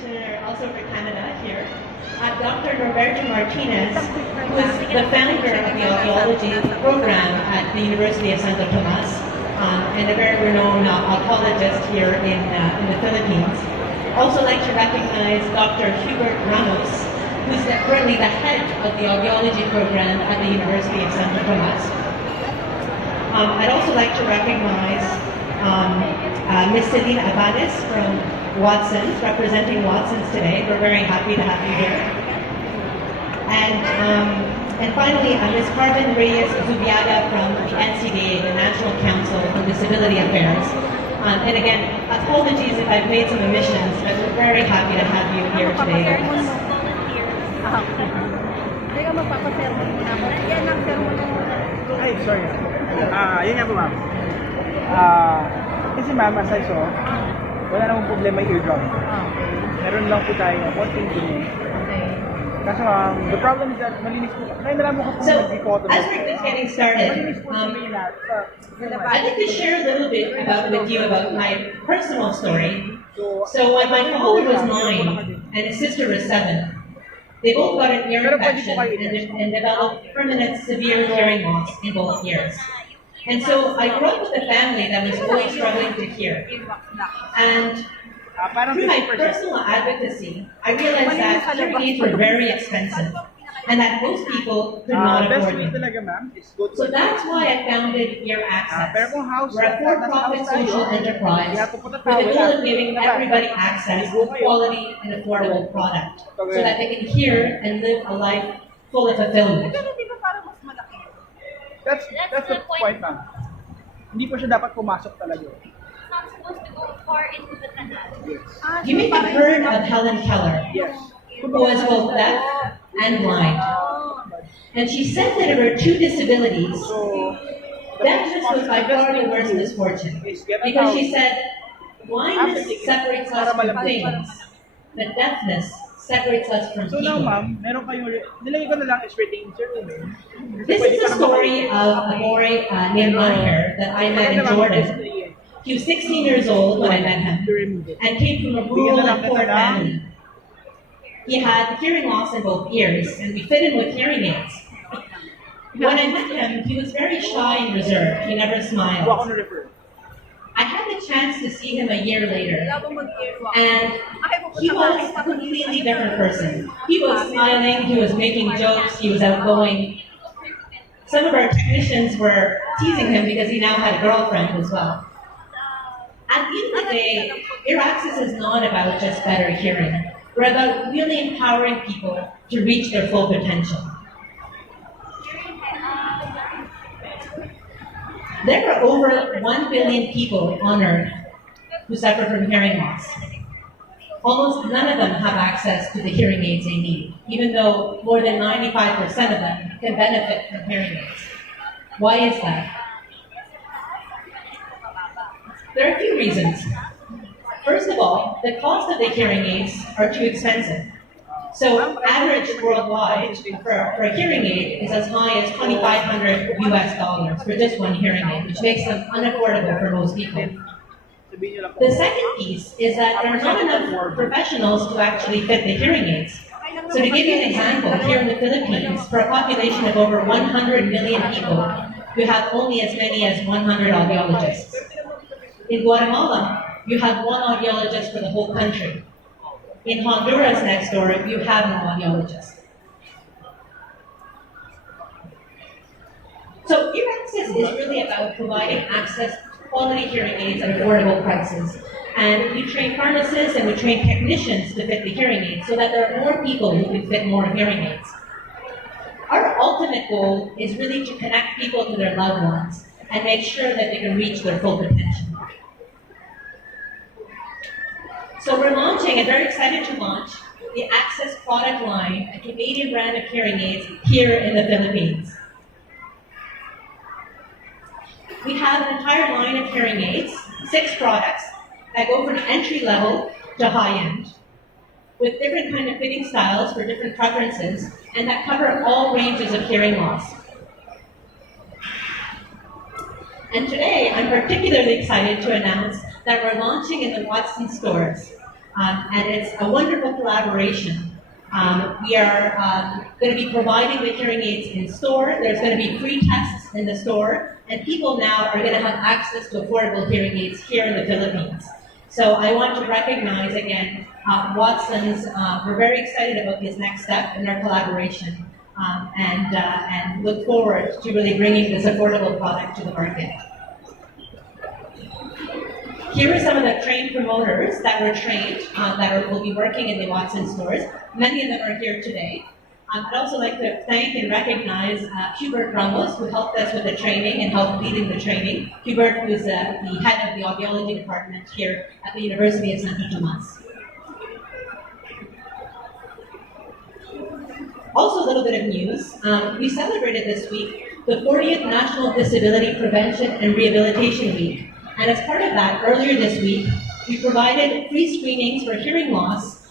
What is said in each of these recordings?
Commissioner, also for Canada here, Dr. Roberto Martinez, who is the founder of the audiology program at the University of Santo Tomas, and a very renowned audiologist here in the Philippines. Also like to recognize Dr. Hubert Ramos, who's currently the head of the audiology program at the University of Santo Tomas. I'd also like to recognize Ms. Selena Abades from Watson's, representing Watson's today. We're very happy to have you here. And finally, Ms. Carmen Reyes Zubiaga from the NCDA, the National Council on Disability Affairs. And again, apologies if I've made some omissions, but we're very happy to have you here today with us. Ay, sorry. Yun nga po, ma'am. Kasi ma'am, as I saw, wala namang problema yung eardrum. Meron lang po tayo konting dumi. Kaso the problem is that malinis po. Kaya nalaman ko po So, as we're just getting started, I'd like to share a little bit with you about my personal story. So when my father was 9 and his sister was 7, they both got an ear infection and developed permanent severe hearing loss in both ears. And so I grew up with a family that was always struggling to hear. And through my personal advocacy, I realized that hearing aids were very expensive and that most people could not afford them. So that's why I founded Earaccess. We're a for-profit social enterprise with the goal of giving everybody access to a quality and affordable product so that they can hear and live a life full of fulfillment. That's the point, ma'am. Hindi po siya dapat pumasok talaga. Not supposed to go far into the canal. Yes. You may have heard of Helen Keller, Yes. who was both deaf and blind. And she said that of her two disabilities, So, deafness was by far the worst misfortune. Because she said, blindness separates us from things, but deafness separates us from so now, people. ma'am, meron kayong, nilagay ko na lang is rating certain. This is the story of a boy named Maher that I met in Jordan. He was 16 years old when I met him and came from a rural and poor family. He had hearing loss in both ears and we fit him with hearing aids. When I met him, he was very shy and reserved. He never smiled. I had the chance to see him a year later, and he was a completely different person. He was smiling, he was making jokes, he was outgoing. Some of our technicians were teasing him because he now had a girlfriend as well. At the end of the day, Earaccess is not about just better hearing. We're about really empowering people to reach their full potential. There are over 1 billion people on Earth who suffer from hearing loss. Almost none of them have access to the hearing aids they need, even though more than 95% of them can benefit from hearing aids. Why is that? There are a few reasons. First of all, the cost of the hearing aids are too expensive. So average worldwide for a hearing aid is as high as $2,500 US for just one hearing aid, which makes them unaffordable for most people. The second piece is that there are not enough professionals to actually fit the hearing aids. So to give you an example, here in the Philippines, for a population of over 100 million people, you have only as many as 100 audiologists. In Guatemala, you have one audiologist for the whole country. In Honduras next door, you have an audiologist. So Earaccess is really about providing access to quality hearing aids at affordable prices. And we train pharmacists and we train technicians to fit the hearing aids so that there are more people who can fit more hearing aids. Our ultimate goal is really to connect people to their loved ones and make sure that they can reach their full potential. So we're launching, and very excited to launch, the Access product line, a Canadian brand of hearing aids here in the Philippines. We have an entire line of hearing aids, 6 products, that go from entry level to high end, with different kind of fitting styles for different preferences, and that cover all ranges of hearing loss. And today, I'm particularly excited to announce that we're launching in the Watson stores and it's a wonderful collaboration. We are going to be providing the hearing aids in store. There's going to be free tests in the store, and people now are going to have access to affordable hearing aids here in the Philippines. So I want to recognize again Watson's. We're very excited about this next step in our collaboration, and look forward to really bringing this affordable product to the market. Here are some of the trained promoters that were trained will be working in the Watson stores. Many of them are here today. I'd also like to thank and recognize Hubert Ramos, who helped us with the training and helped leading the training. Hubert, who's the head of the audiology department here at the University of Santo Tomas. Also, a little bit of news. We celebrated this week the 40th National Disability Prevention and Rehabilitation Week. And as part of that, earlier this week, we provided free screenings for hearing loss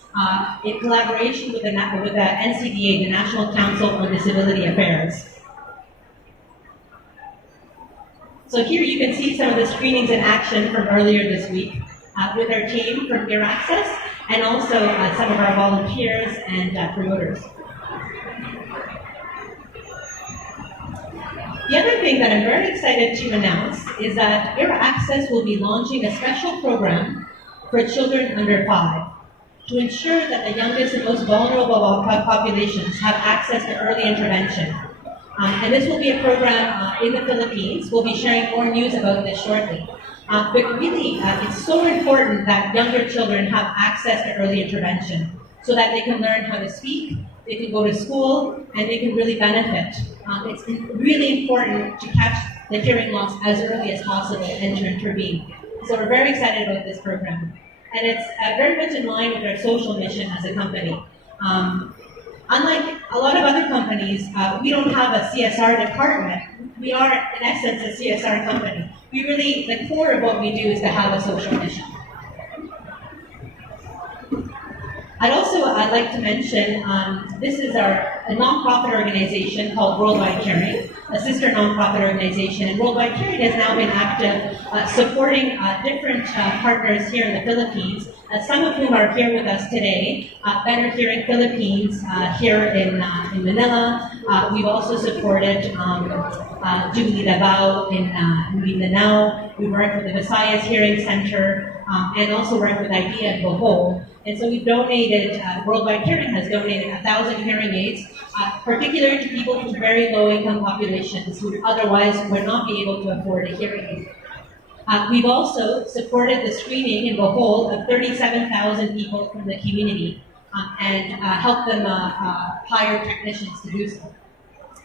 in collaboration with the NCDA, the National Council on Disability Affairs. So here you can see some of the screenings in action from earlier this week with our team from Earaccess and also some of our volunteers and promoters. The other thing that I'm very excited to announce is that Earaccess will be launching a special program for children under 5 to ensure that the youngest and most vulnerable populations have access to early intervention. And this will be a program in the Philippines. We'll be sharing more news about this shortly. But really, it's so important that younger children have access to early intervention so that they can learn how to speak, they can go to school, and they can really benefit. It's really important to catch the hearing loss as early as possible and to intervene. So we're very excited about this program. And it's very much in line with our social mission as a company. Unlike a lot of other companies, we don't have a CSR department. We are, in essence, a CSR company. We really, the core of what we do is to have a social mission. I'd like to mention, this is a nonprofit organization called Worldwide Caring, a sister nonprofit organization. And Worldwide Caring has now been active supporting different partners here in the Philippines, some of whom are here with us today. Better Hearing Philippines here in Manila. We've also supported Jubilee Davao in Mindanao. We work with the Visayas Hearing Center and also work with IDEA in Bohol. And so we've donated, Worldwide Caring has donated 1,000 hearing aids, particularly to people from very low income populations who otherwise would not be able to afford a hearing aid. We've also supported the screening in Bohol of 37,000 people from the community and helped them hire technicians to do so.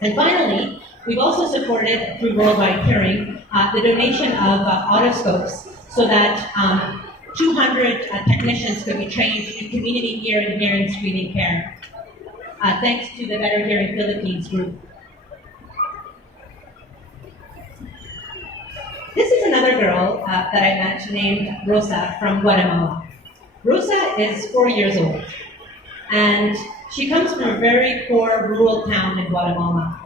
And finally, we've also supported, through Worldwide Caring, the donation of otoscopes so that 200 technicians could be trained in community ear and hearing screening care, thanks to the Better Hearing Philippines group. This is another girl that I met named Rosa from Guatemala. Rosa is 4 years old, and she comes from a very poor rural town in Guatemala.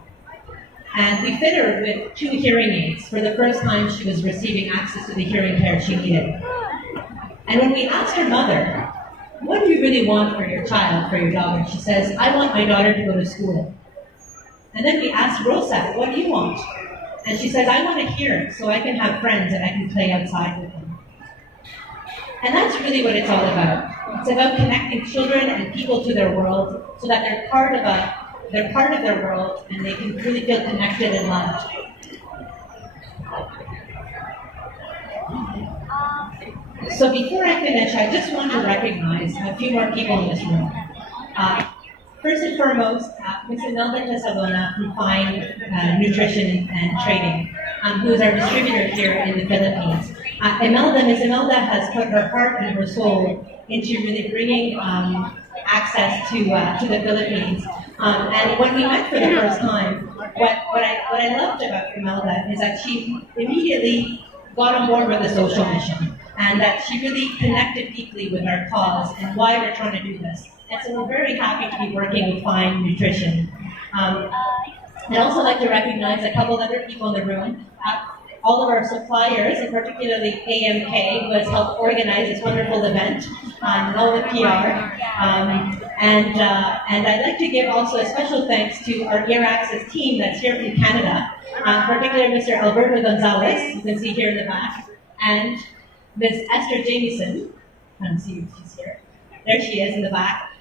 And we fit her with 2 hearing aids for the first time she was receiving access to the hearing care she needed. And when we asked her mother, what do you really want for your child, for your daughter? She says, I want my daughter to go to school. And then we asked Rosa, what do you want? And she says, I want to hear so I can have friends and I can play outside with them. And that's really what it's all about. It's about connecting children and people to their world so that they're part of their world and they can really feel connected and loved. So before I finish, I just want to recognize a few more people in this room. First and foremost, Ms. Imelda Casadona from Fine Nutrition and Trading, who is our distributor here in the Philippines. Ms. Imelda has put her heart and her soul into really bringing access to the Philippines. And when we met for the first time, what I loved about Imelda is that she immediately got on board with the social mission, and that she really connected deeply with our cause and why we're trying to do this. And so we're very happy to be working with Fine Nutrition. I'd also like to recognize a couple other people in the room. all of our suppliers, and particularly AMK, who has helped organize this wonderful event, and all the PR. And I'd like to give also a special thanks to our Earaccess team that's here from Canada, particularly Mr. Alberto Gonzalez, you can see here in the back, and Ms. Esther Jamieson. I don't see if she's here. There she is in the back,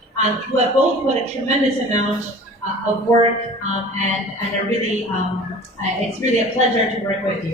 who have both put a tremendous amount of work and are really, it's really a pleasure to work with you.